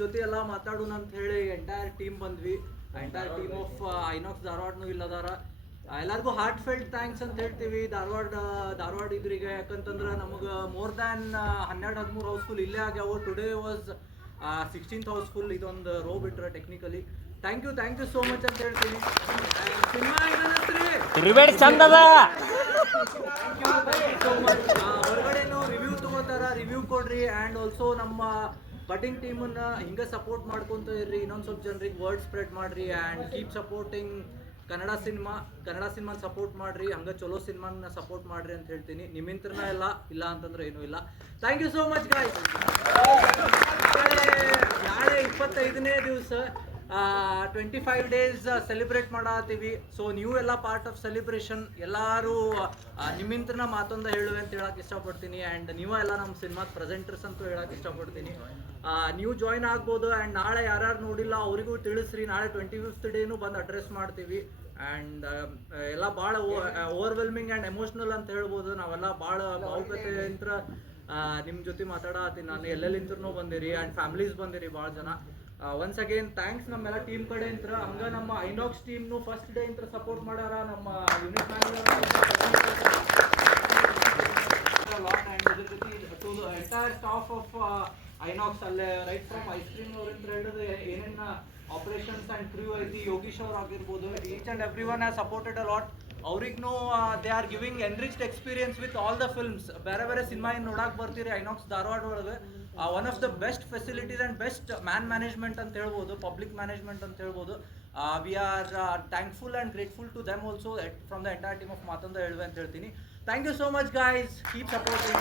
ಜೊತೆ ಎಲ್ಲ ಮಾತಾಡೋಣ ಅಂತ ಹೇಳಿ ಎಂಟೈರ್ ಟೀಮ್ ಬಂದ್ವಿ. ಎಂಟೈರ್ ಟೀಮ್ ಆಫ್ ಐನಾಕ್ಸ್ ಧಾರವಾಡನು ಇಲ್ಲದಾರ. ಎಲ್ಲರಿಗೂ ಹಾರ್ಟ್ ಫೆಲ್ಟ್ ಥ್ಯಾಂಕ್ಸ್ ಅಂತ ಹೇಳ್ತೀವಿ ಧಾರವಾಡ ಇದ್ರಿಗೆ. ಯಾಕಂತಂದ್ರೆ ನಮಗೆ ಮೋರ್ ದ್ಯಾನ್ 12-13 ಹೌಸ್ಫುಲ್ ಇಲ್ಲೇ ಆಗ್ಯಾವು. Today was 16th housefull. ಇದೊಂದು ರೋ ಬಿಟ್ರೆ technically. Thank you so much ಅಂತ ಹೇಳ್ತೀನಿ. ಸಿನಿಮಾ ಚಂದದ ಸೋ ಮಚ್. ಹೊರಗಡೆನೂ ರಿವ್ಯೂ ತಗೋತಾರ, ರಿವ್ಯೂ ಕೊಡ್ರಿ. ಆ್ಯಂಡ್ ಆಲ್ಸೋ ನಮ್ಮ ಬಡ್ಡಿಂಗ್ ಟೀಮನ್ನ ಹಿಂಗೆ ಸಪೋರ್ಟ್ ಮಾಡ್ಕೊತ ಇರ್ರಿ. ಇನ್ನೊಂದು ಸ್ವಲ್ಪ ಜನರಿಗೆ ವರ್ಡ್ ಸ್ಪ್ರೆಡ್ ಮಾಡ್ರಿ. ಆ್ಯಂಡ್ ಕೀಪ್ ಸಪೋರ್ಟಿಂಗ್ ಕನ್ನಡ ಸಿನಿಮಾನ ಸಪೋರ್ಟ್ ಮಾಡ್ರಿ. ಹಂಗೆ ಚಲೋ ಸಿನಿಮಾನ ಸಪೋರ್ಟ್ ಮಾಡ್ರಿ ಅಂತ ಹೇಳ್ತೀನಿ. ನಿಮ್ಮಿಂತ್ರನ ಇಲ್ಲ ಅಂತಂದ್ರೆ ಏನೂ ಇಲ್ಲ. Thank you so much guys. ನಾಳೆ 25ನೇ ದಿವಸ 25 ಡೇಸ್ ಸೆಲೆಬ್ರೇಟ್ ಮಾಡತ್ತೀವಿ. ಸೊ ನೀವು ಎಲ್ಲ ಪಾರ್ಟ್ ಆಫ್ ಸೆಲೆಬ್ರೇಷನ್. ಎಲ್ಲರೂ ನಿಮ್ಮಿಂತ್ರನ ಮಾತೊಂದು ಹೇಳುವೆ ಅಂತ ಹೇಳಕ್ಕೆ ಇಷ್ಟಪಡ್ತೀನಿ. ಆ್ಯಂಡ್ ನೀವು ಎಲ್ಲ ನಮ್ಮ ಸಿನಿಮಾದ ಪ್ರೆಸೆಂಟರ್ಸ್ ಅಂತೂ ಹೇಳಕ್ಕೆ ಇಷ್ಟಪಡ್ತೀನಿ. ನೀವು ಜಾಯ್ನ್ ಆಗ್ಬೋದು. ಆ್ಯಂಡ್ ನಾಳೆ ಯಾರ್ಯಾರು ನೋಡಿಲ್ಲ ಅವರಿಗೂ ತಿಳಿಸ್ರಿ. ನಾಳೆ 25th ಡೇನು ಬಂದು ಅಡ್ರೆಸ್ ಮಾಡ್ತೀವಿ. ಆ್ಯಂಡ್ ಎಲ್ಲ ಭಾಳ ಓವರ್ವೆಲ್ಮಿಂಗ್ ಆ್ಯಂಡ್ ಎಮೋಷ್ನಲ್ ಅಂತ ಹೇಳ್ಬೋದು. ನಾವೆಲ್ಲ ಭಾಳ ಭಾವುಕತೆಯಿಂದ ನಿಮ್ಮ ಜೊತೆ ಮಾತಾಡತ್ತೀನಿ ನಾನು. ಎಲ್ಲೆಲ್ಲಿಂದ್ರೂ ಬಂದಿರಿ. ಆ್ಯಂಡ್ ಫ್ಯಾಮಿಲೀಸ್ ಬಂದಿರಿ ಭಾಳ ಜನ. ಒನ್ಸ್ ಅಗೇನ್ ಥ್ಯಾಂಕ್ಸ್ ನಮ್ಮೆಲ್ಲ ಟೀಮ್ ಕಡೆ ಅಂತ. ಹಂಗೆ ನಮ್ಮ ಐನಾಕ್ಸ್ ಟೀಮ್ನು ಫಸ್ಟ್ ಡೇ ಅಂತ ಸಪೋರ್ಟ್ ಮಾಡ್ಯಾರ. ನಮ್ಮ ಯೂನಿಟ್ ಮ್ಯಾನೇಜರ್ ಆ್ಯಂಡ್ ಇದ್ರ ಜೊತೆ to entire staff of INOX ಅಲ್ಲೇ ರೈಟ್ ಫ್ರಮ್ ಐಸ್ ಕ್ರೀಮ್ ಅವ್ರಿಂದ ಹಿಡಿದು ಏನೇನು ಆಪರೇಷನ್ಸ್ ಆ್ಯಂಡ್ ಕ್ರೂ ಐತಿ, ಯೋಗೀಶ್ ಅವ್ರು ಆಗಿರ್ಬೋದು, each and every one has supported a lot. ಅವ್ರಿಗೂ they are giving enriched experience with all the films. ಬೇರೆ ಸಿನಿಮಾ ಏನು ನೋಡಕ್ಕೆ ಬರ್ತೀರಿ ಐನಾಕ್ಸ್ ಧಾರವಾಡ ಒಳಗೆ. One of the best facilities and best management ಅಂತ ಹೇಳ್ಬೋದು, ಪಬ್ಲಿಕ್ ಮ್ಯಾನೇಜ್ಮೆಂಟ್ ಅಂತ ಹೇಳ್ಬೋದು. We are thankful and grateful to them also from the entire team of ಮಾತೊಂದು ಹೇಳುವೆ ಅಂತ ಹೇಳ್ತೀನಿ. Thank you so much guys. Keep supporting.